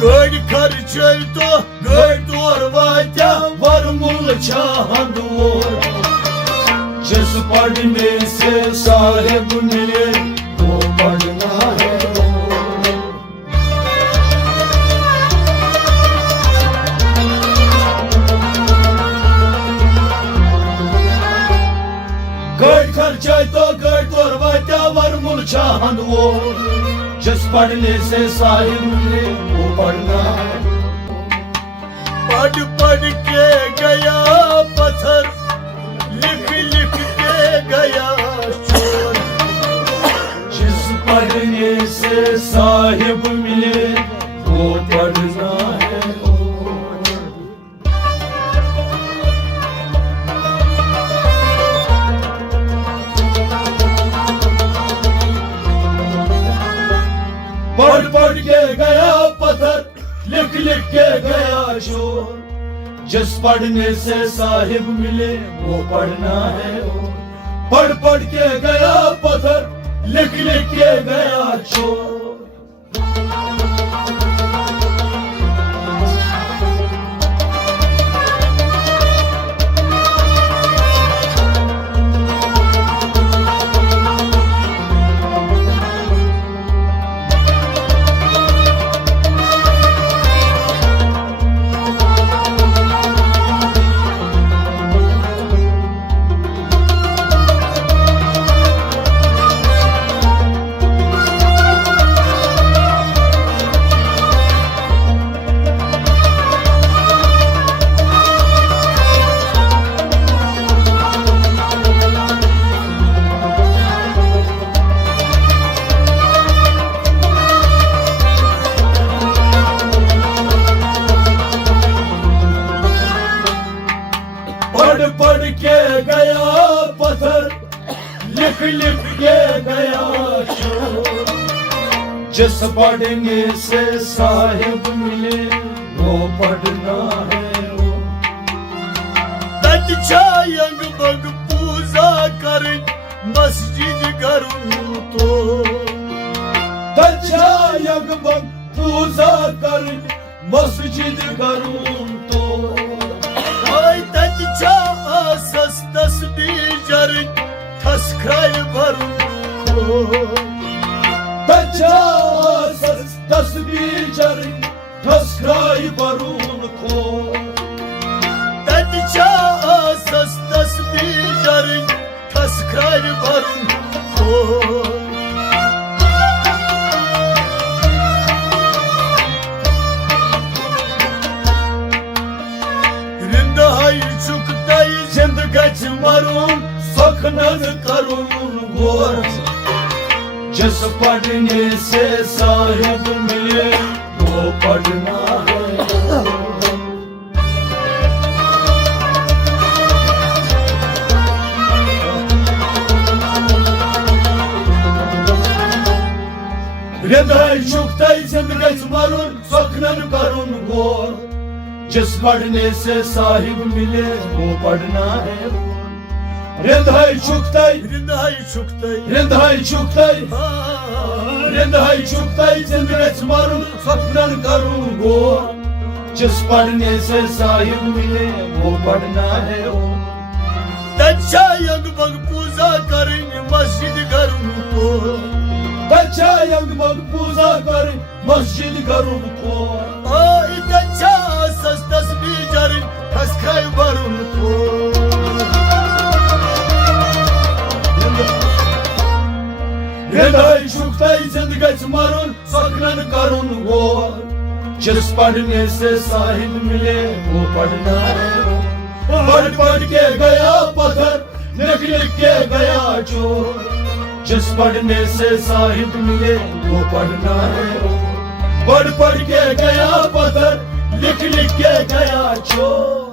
Gări carcelto, gări dorvatea, varmul Chandor जिस पढ़ने से साहिब मिले वो पढ़ना है गढ़ खर्चा तो गढ़ तोरवात्या वरमुल चांदोर जिस पढ़ने से साहिब मिले वो पढ़ना है पढ़ पढ़ के गया पत्थर लिख लिख के गया चोर जिस पढ़ने से साहिब मिले वो पढ़ना है पढ़ पढ़ के गया पत्थर लिख लिख के गया शोर जिस पढ़ने से साहिब मिले वो पढ़ना है पढ़ पढ़ के गया पत्थर लिख लिख के गया शोर पढ़ पढ़ के गया पत्थर लिख लिख के गया शोर जिस पढ़ने से साहिब मिले वो पढ़ना है तत्छायंग बग पूजा कर मस्जिद करूं तो तत्छायंग बग पूजा कर मस्जिद करूं तो तत्छा आसस तस्बीर जर तस्क्राय भरूं तत्छा आसस तस्बीर जर तस्क्राय भरूं को तत्छा आसस तस्बीर जर तस्क्राय भरूं को गच मरून सखनन करून गोर जिस पढ़ने से साहिब मिले वो पढ़ना है हृदय चुकता जिंदगी मरून सखनन करून गोर जिस पढ़ने से साहिब मिले वो पढ़ना है हृदय चुकतई हृदय चुकतई हृदय चुकतई हृदय चुकतई जिंदगी मारून सपनन करूं गो जिस पढ़ने से साहिब मिले वो पढ़ना है तच्छा यंग बग पूजा करें मस्जिद करूं को तच्छा यंग बग पूजा करें मस्जिद करूं को तच्छा तस्बीर जर तस्क्राय भरूं को हृदय चुकतई जिंदगी मारून सखनन करून वो जिस पढ़ने से साहिब मिले वो पढ़ना है पढ़ पढ़ के गया पत्थर लिख लिख के गया चोर जिस पढ़ने से साहिब मिले वो पढ़ना है पढ़ पढ़ के गया पत्थर लिख लिख के गया चोर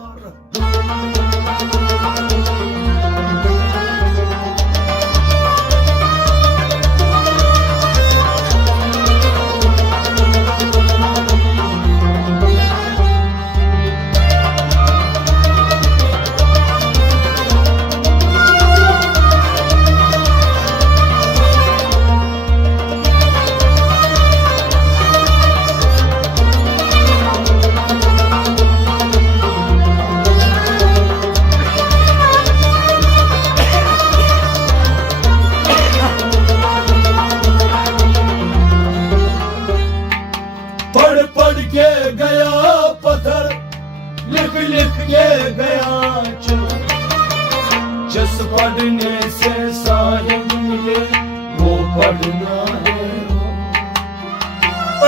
पढ़ के गया पत्थर, लिख लिख के गया चोर। जिस पढ़ने से साहिब मिले वो पढ़ना है।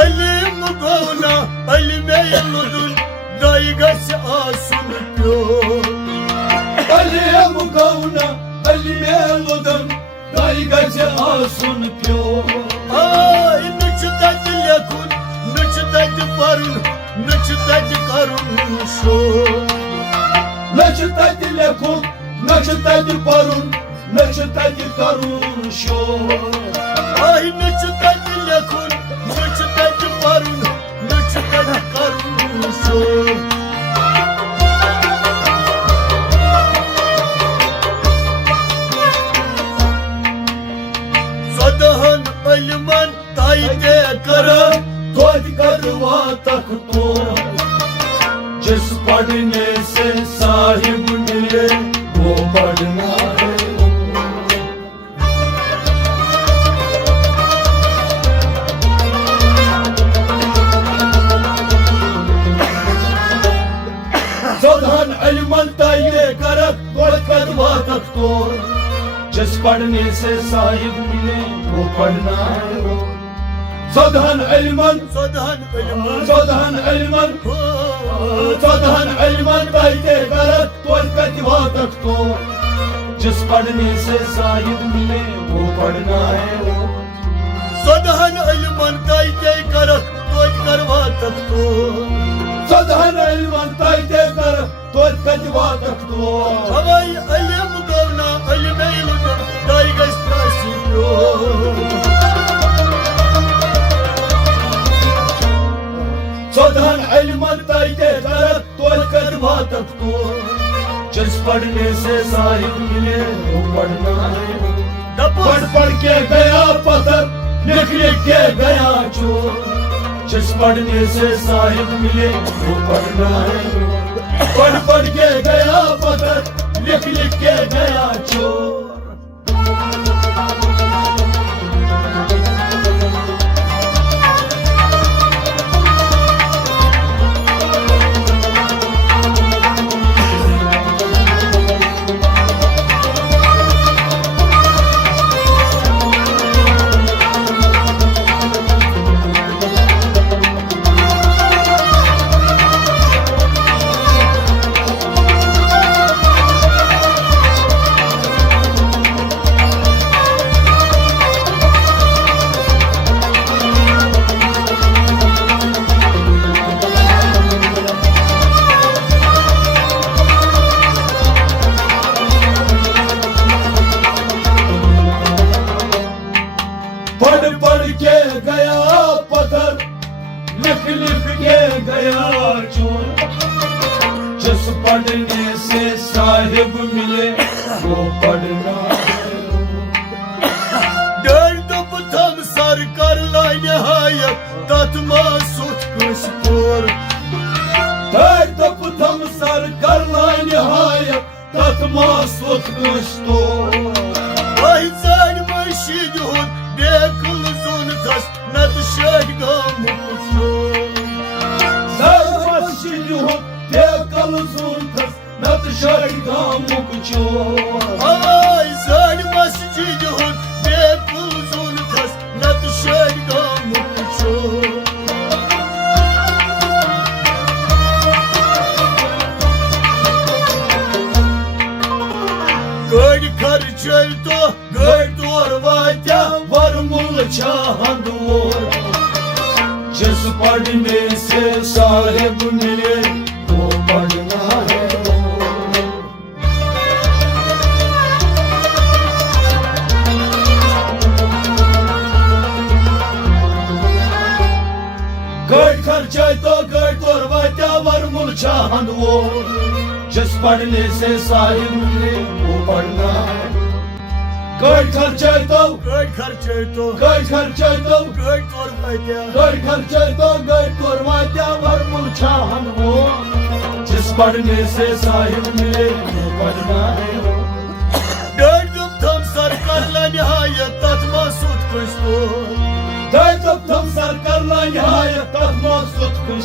अलिम गौना अलिमे लुदुन दाई गस आसुन प्यो। अलिम गौना अलिमे लुदुन दाई गस आसुन प्यो। Ay नच तज लेखुन नच तज परुन नच तज करुन शो। नच तज लेखुन नच तज परुन नच तज करुन शो। Ay नच तज लेखुन नच तज परुन नच तज करुन शो। सदहन अलमन ताइते कर तोज करवा तक तो। जिस पढ़ने से साहिब मिले वो पढ़ना है। सदहन अलमन ताइते कर तोज करवा तक तो। जिस पढ़ने से साहिब मिले वो पढ़ना है। सदहन अलमन सदहन अलमन सदहन अलमन सदहन अलमन ताइते करत तोज कतवा तक तो। जिस पढ़ने से साहिब मिले वो पढ़ना है। सदहन अलमन ताइते कर तोज करवा तक तो। सदहन अलमन ताइते कर तोज कतवा तक तो। हवाई अलिम गौना अलिमे लुदुन दाई गस आसुन प्यो। सदहन अलमन ताइते करत तोज कतवा तक तो। जिस पढ़ने से साहिब मिले वो पढ़ना है। पढ़ के गया पत्थर, लिख लिख के गया चोर। जिस पढ़ने से साहिब मिले वो पढ़ना है। पढ़ के गया पत्थर, लिख लिख के गया चोर। पढ़ के गया पत्थर, लिख लिख के गया चोर। जिस पढ़ने से साहिब मिले वो पढ़ना है। डर दप थम सर कर लाई नहायत तत्मा सुत कुछ तोर। डर दप थम सर कर लाई नहायत तत्मा सुत कुछ तोर। आई जान मशीद हुन बेकुल जुन थस नत शड गम कुछो। सर मशीद हुन बेकुल जुन थस नत शड गम कुछो। आई जान मशीद हुन बेकुल जुन थस नत शड गम कुछो। गड खर्चल तो गड तोर वात्या वरमुल चाहत और। जिस पढ़ने से साहिब मिले वो पढ़ना है। गड खर्चे तो गड तोर वात्या वरमुल चाहत और। जिस पढ़ने से साहिब मिले वो पढ़ना है। गड खर्चे तो गड खर्चल तो गड खर्चे तो गड तोर वात्या गड खर्चे तो गड तोर वात्या वरमुल चाहत और। जिस पढ़ने से साहिब मिले वो पढ़ना है। डर दप थम सर कर लाई नहायत तत्मा सुत कुछ तोर। डर दप थम सर कर लाई नहायत Tatma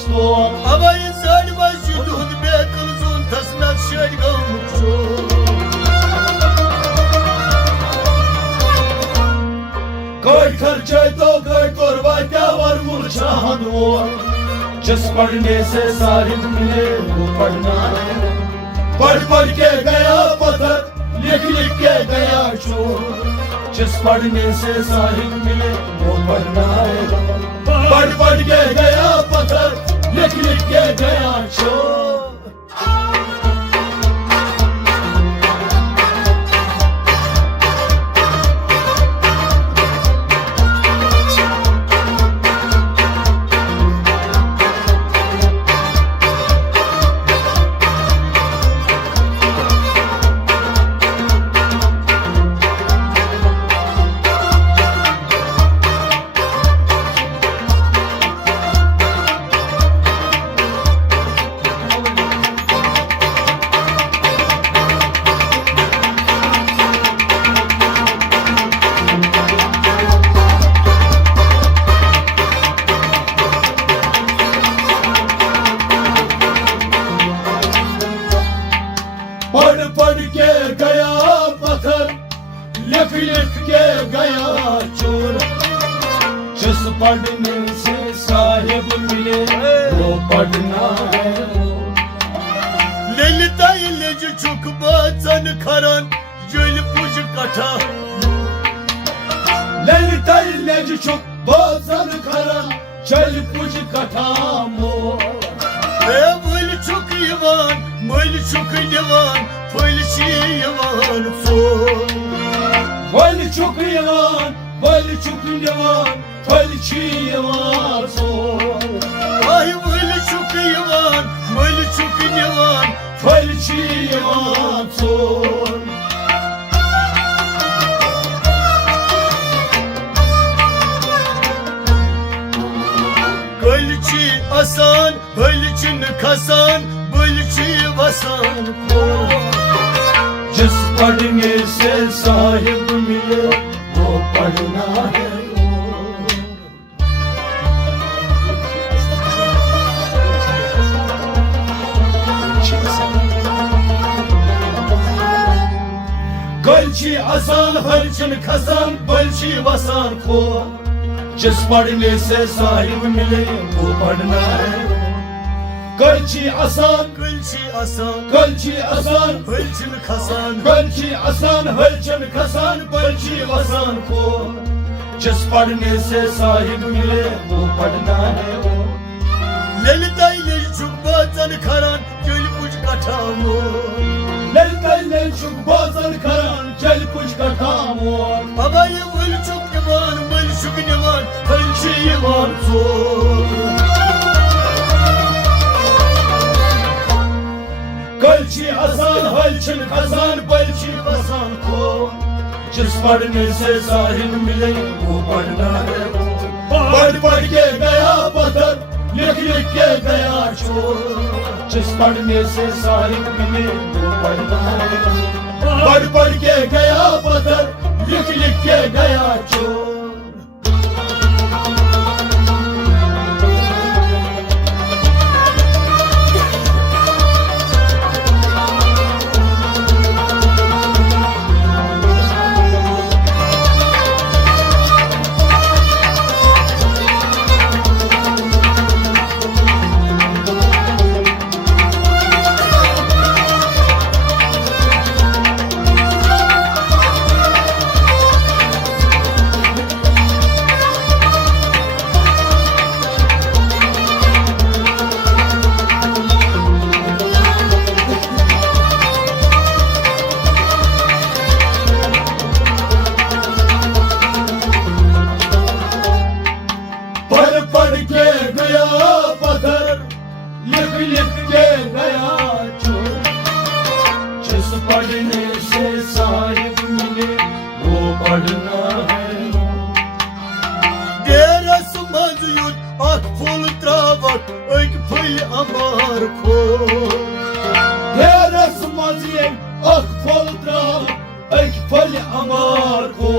stol. Havayı sarmaz yudun be kılzun tasnat şergamukçu. Koy खर्चे तो कोई करवा क्या वर मुरझा दो जिस पढ़ने से साहिब मिले वो पढ़ना है पढ़ पढ़ के गया पत्थर लिख लिख के गया चोर जिस पढ़ने से साहिब मिले वो पढ़ना है पढ़ पढ़ के गया पत्थर लिख लिख के गया चोर पढ़ पढ़ के गया पत्थर लिख लिख के गया चोर जिस पढ़ने से साहिब मिले वो पढ़ना है Lelita ileci çok bazen karan Gül pucu kata Lalita इलेज çok bazen karan çel pucu katamo Böyle çok yavan Böyle çok yavan Böyle şey yavan Son Vali çok yalan vali çok yalan vali çiğ yalan son Ay böyle çok yavan Böyle çok yavan vali çiğ yalan son Gölçi asan Gölçin kasan Gölçi vasan Kon जिस पढ़ने से साहिब मिले वो पढ़ना है गलची आसान हरचन खसान बलची वसान खो जिस पढ़ने से साहिब मिले वो पढ़ना है गलची आसान Gölçi asan गलची आसान Gölçin kasan बल्ची आसान हलचल खसान बल्ची वसान को जिस पढ़ने से साहिब मिले वो पढ़ना है Lelita ileci çok bazen karan Gül pucu kata ललकल ने चुक बाजन करान चल कुछ कठामो Havayı böyle çok yavan Böyle çok yavan Gölçi yavan Son गलची आसान हलचल खसान बल्ची वसान को जिस पढ़ने से साहिब मिले वो पढ़ना है पढ़ पढ़ के गया पत्थर लिख लिख के गया चोर जिस पढ़ने से साहिब मिले वो पढ़ना है पढ़ पढ़ के गया पत्थर लिख लिख के गया चोर पढ़ के गया पत्थर लिख लिख के गया चोर जिस पढ़ने से साहिब मिले वो पढ़ना है Deres maziyut ak fol travak Ök fil amar kol तेरे समझिए अख फलद्रा एक फल अमार को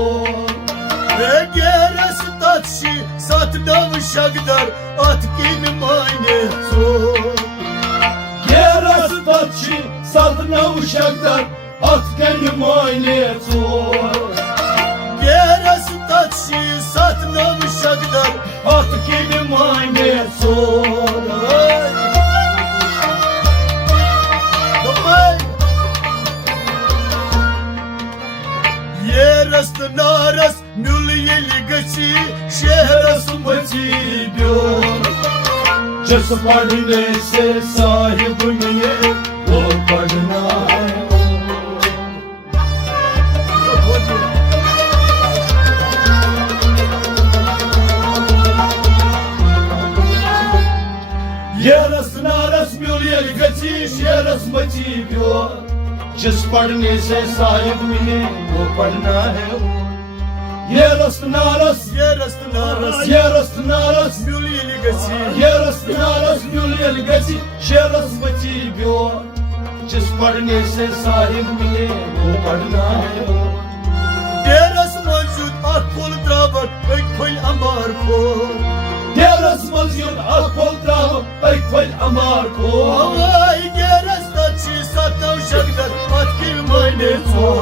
Ve geres tatşi Sat dav şagdar At kimi mayne जिस पढ़ने से साहिब मिले वो पढ़ना है। ये रस नारस म्यूलियल गची शेरस मची प्योर, जिस पढ़ने से साहिब मिले वो पढ़ना है। ये रस नारस ये रस नारस ये रस नारस म्यूलियल गची ये रस नारस म्यूलियल गची शेरस मची प्योर, जिस पढ़ने से साहिब मिले वो पढ़ना है। तेरस मौजूद अकुल द्रावक एक फल अमार को तेरस मौजूद अकुल द्रावक एक फल अमार को हवाई तेरस तची सतौ शगदर अतकिल मने छो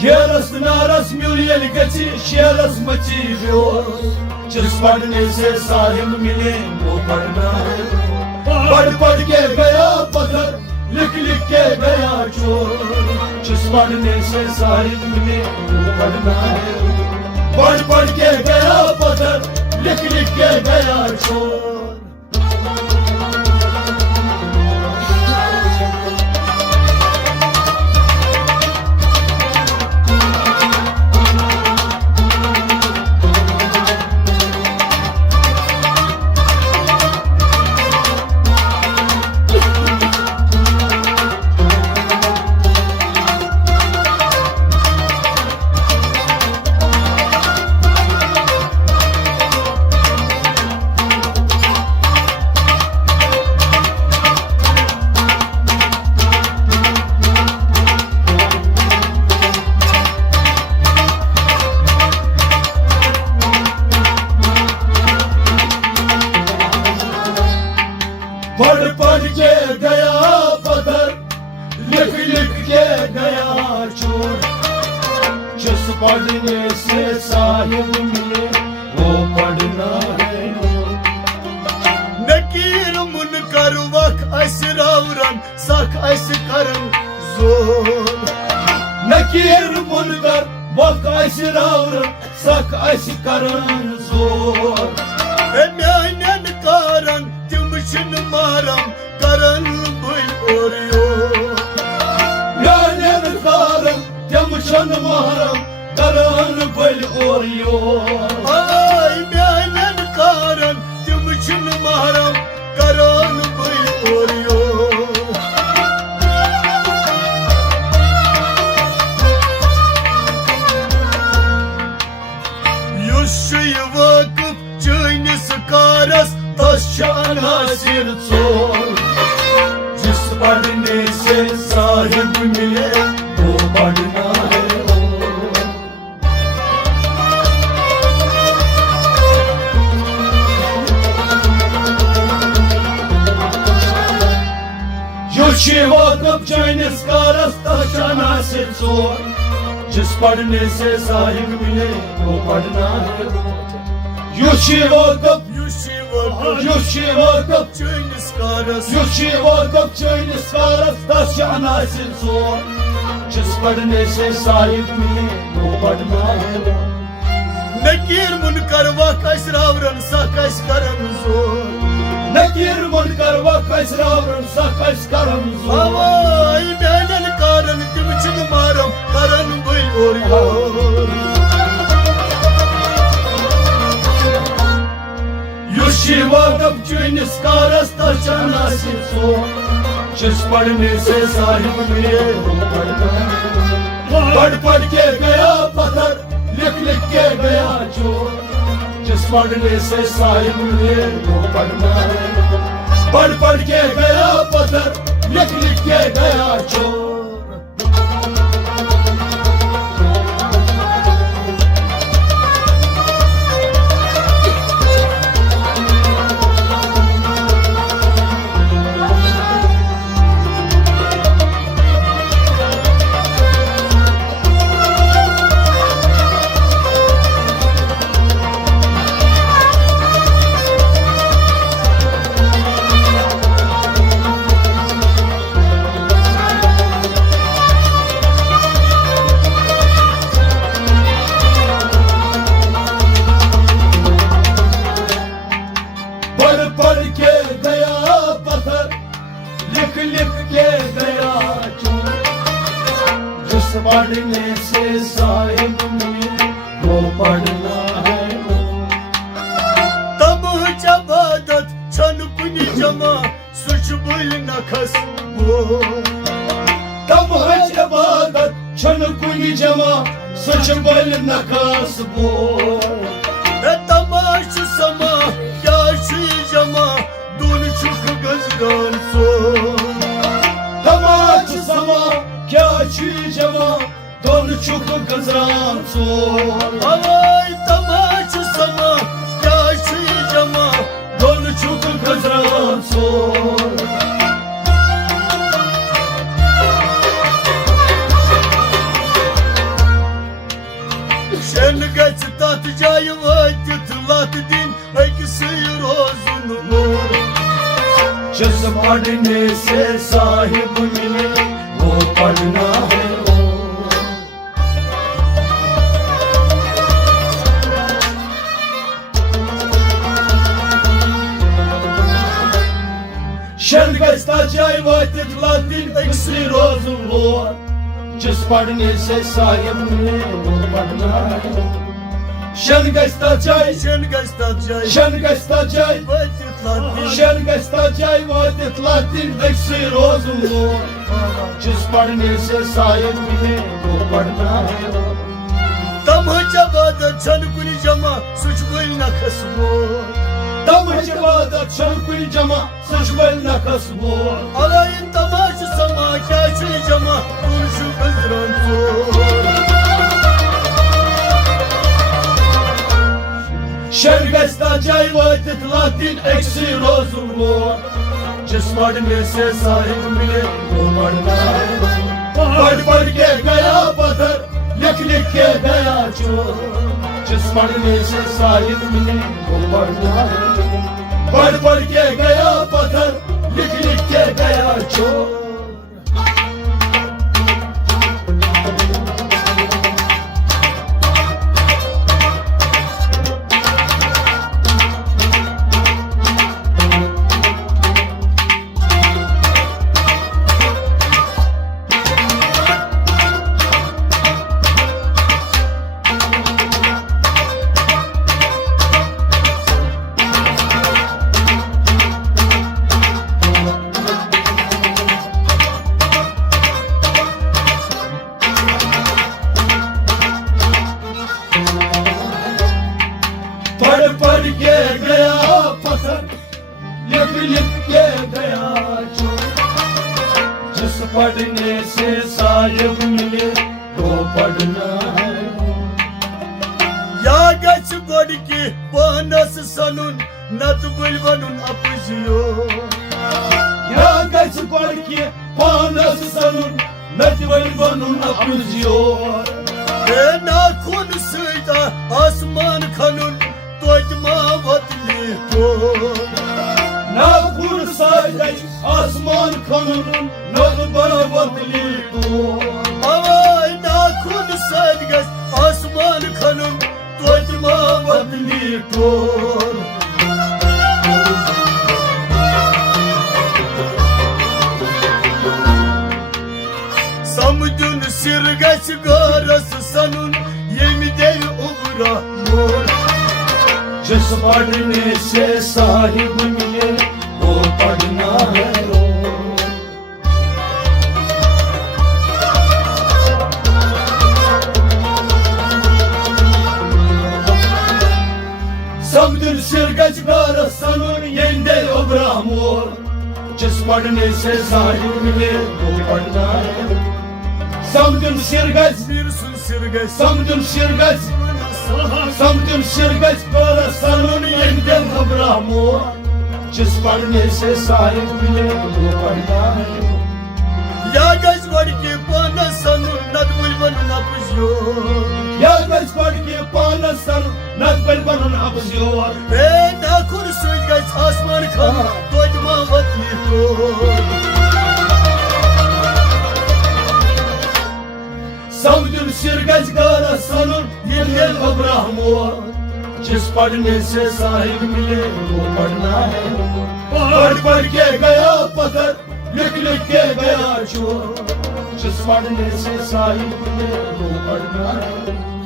ये रस नारस म्यूलियल गची शेरस मची प्योर, जिस पढ़ने से साहिब मिले वो पढ़ना है। पढ़ पढ़ के गया पत्थर लिख लिख के गया चोर, जिस पढ़ने से साहिब मिले वो पढ़ना है। पढ़ पढ़ के गया पत्थर लिख लिख के गया चोर। पढ़ पढ़ के गया पत्थर लिख लिख के गया चोर, जिस पढ़ने से साहिब मिले वो पढ़ना है। नकीर मुनकर वक असरावरन सख अस करन जोर नकीर मुनकर वक असरावर सख अस करन जोर। म्यानन कारण तिम छिन मारम करन बुल ओरियो म्यानन कारण तिम छिन मारम करन बुल ओरियो आई म्यानन कारण तिम छिन मारम करन बुल ओरियो युष्य वकफ चैनिस कारस तशान हासिर चोर, जिस पढ़ने से साहिब मिले वो पढ़ना है। युष्य वकफ चैनिस कारस तशान हासिर चोर, जिस पढ़ने से साहिब मिले वो पढ़ना है। युष्य वकफ चैनिस कारस चैनिस कारस तशान हासिर चोर, जिस पढ़ने से साहिब मिले वो पढ़ना है। नकीर मुनकर वक असरावरन सख अस करन जोर नकीर मुनकर वक असरावरन सख अस करन जोर। हवाई म्यानन कारण तिम छिन मारम करन बुल ओरियो युष्य वकफ चैनिस कारस तशान हासिर चोर, जिस पढ़ने से साहिब मिले वो पढ़ना है। पढ़ पढ़ के गया पत्थर लिख लिख के गया चोर, जिस पढ़ने से साहिब मिले वो पढ़ना है। पढ़ पढ़ के गया पत्थर लिख लिख के गया चोर। खसबो तमहच इबादत छन कुनि जमा सच बल नखसबो तमाश समा क्या जमा दोन छुक गजरान सो तमाच समा क्या जमा दोन चुक गजरान सो हवाई तमाश समा क्या जमा दोन चुक गजरान सो Şen geç tat cayı vakit lat din Ekisi rozun mor जिस पढ़ने से साहिब मिले वो पढ़ना है वो शरण गस्ता जाय वातित लातिन एक्सी रोजुन लोर जिस पढ़ने से साहिब मिले वो पढ़ना है शरण गस्ता जाय Şen geç tat cayı शरण गस्ता जाय vakit lat din शरण गस्ता जाय वातित लातिन एक्सी रोजुन लोर जिस पढ़ने से साहिब मिले वो पढ़ना है वो Tam hacabada çan kuni cama suç boyuna kasbo तम जवादा छन कुल जमा सच बल न कसबो Alayın tamaşı sama kaçı cama Duruşu kızdıran zor शरण गस्ता जाय वातित लातिन एक्सी रोजुन लोर जिस पढ़ने से साहिब मिले वो पढ़ना है वो पढ़ पढ़ के गया पत्थर लिख लिख के गया चोर जिस पढ़ने से साहिब मिले वो पढ़ना है पढ़ पढ़ के गया पत्थर लिख लिख के गया चोर पढ़ पढ़ के गया पत्थर लिख लिख के गया चोर जिस पढ़ने से साहिब मिले तो पढ़ना है Ya geç godki Panas sanun Nat bulvanun apıziyo या गच पढ़ के पानस सनुन नटवल बनून अपजियोर Na kun sıyda asman kanun Doydma vatli kor ना खुर साइज आसमान खनून नग बरावतली तो Avay na kun saygas asman kanun Doydma vatli kor Samudun sirgaç garası sanun Yemi dev ubra mor जिस पढ़ने से साहिब मिले वो पढ़ना है वो समदुल सिरगज गार सनुन येंदे ओब्रामोर जिस पढ़ने से साहिब मिले वो पढ़ना है समदुल सिरगज Sirsun sirgaç समदुल सिरगज समदुल सिरगज गार सनुन येंदे ओब्रामोर जिस पढ़ने से साहिब मिले वो पढ़ना है Ya geç godki Panas sanun Nat bulvanun apıziyo या गज पढ़ के पानस सनुन नटवल बनून अपजियोर Na kun sıygaç asman kanun Doydma vatli kor समदुल सिरगज गारा सनुन येंदे ओब्रामोर जिस पढ़ने से साहिब मिले वो पढ़ना है पढ़ पढ़ के गया पत्थर लिख लिख के गया चोर जिस पढ़ने से साहिब मिले वो पढ़ना है